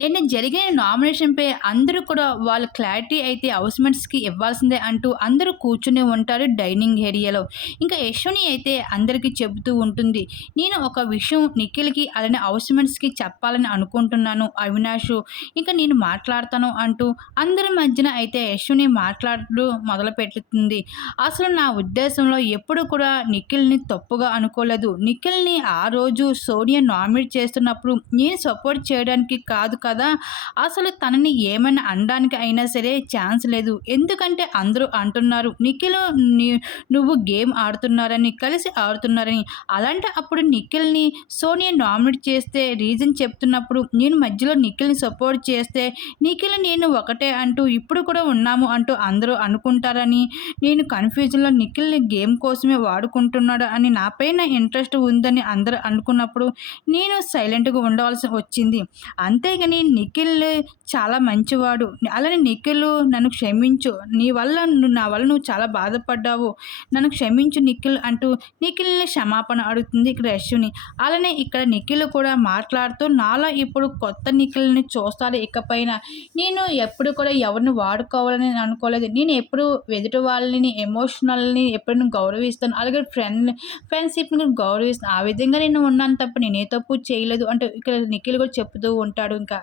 నిన్న జరిగిన నామినేషన్‌పై అందరూ కూడా వాళ్ళ క్లారిటీ అయితే హౌస్‌మేట్స్‌కి ఇవ్వాల్సిందే అంటూ అందరూ కూర్చొని ఉంటారు డైనింగ్ ఏరియాలో. ఇంకా యశ్విని అయితే అందరికీ చెబుతూ ఉంటుంది. నేను ఒక విషయం నిఖిల్‌కి అలానే హౌస్‌మేట్స్‌కి చెప్పాలని అనుకుంటున్నాను అవినాష్ ఇంకా నేను మాట్లాడతాను అంటూ అందరి మధ్యన అయితే యశ్విని మాట్లాడడం మొదలుపెడుతుంది. అసలు నా ఉద్దేశంలో ఎప్పుడు కూడా నిఖిల్‌ని తప్పుగా అనుకోలేదు. నిఖిల్‌ని ఆ రోజు సోనియా నామినేట్ చేస్తున్నప్పుడు నేను సపోర్ట్ చేయడానికి కాదు కదా! అసలు తనని ఏమైనా అనడానికి అయినా సరే ఛాన్స్ లేదు. ఎందుకంటే అందరూ అంటున్నారు నిఖిల్ నువ్వు గేమ్ ఆడుతున్నారని, కలిసి ఆడుతున్నారని. అలాంటి అప్పుడు నిఖిల్‌ని సోనియా నామినేట్ చేస్తే రీజన్ చెప్తున్నప్పుడు నేను మధ్యలో నిఖిల్‌ని సపోర్ట్ చేస్తే నిఖిల్ నేను ఒకటే అంటూ ఇప్పుడు కూడా ఉన్నాము అంటూ అందరూ అనుకుంటారని, నేను కన్‌ఫ్యూజన్‌లో నిఖిల్‌ని గేమ్ కోసమే వాడుకుంటున్నాడు అని నాపైన ఇంట్రెస్ట్ ఉందని అందరూ అనుకున్నప్పుడు నేను సైలెంట్‌గా ఉండవలసి వచ్చింది. అంతేగాని నిఖిల్ చాలా మంచివాడు. అలానే నిఖిల్ నన్ను క్షమించు. నీ వల్ల నా వల్ల నువ్వు చాలా బాధపడ్డావు. నన్ను క్షమించు నిఖిల్ అంటూ నిఖిల్‌ని క్షమాపణ అడుగుతుంది ఇక్కడ యశ్విని. అలానే ఇక్కడ నిఖిల్ కూడా మాట్లాడుతూ నాలో ఇప్పుడు కొత్త నిఖిల్‌ని చూస్తారు ఇకపైన. నేను ఎప్పుడు కూడా ఎవరిని వాడుకోవాలని అనుకోలేదు. నేను ఎప్పుడు ఎదుటి వాళ్ళని ఎమోషనల్‌ని ఎప్పుడు గౌరవిస్తాను. అలాగే ఫ్రెండ్ ఫ్రెండ్‌షిప్‌ని గౌరవిస్తాను. ఆ విధంగా నేను ఉన్నాను తప్ప నేనే తప్పు చేయలేదు అంటూ ఇక్కడ నిఖిల్ కూడా చెప్తూ ఉంటాడు ఇంకా.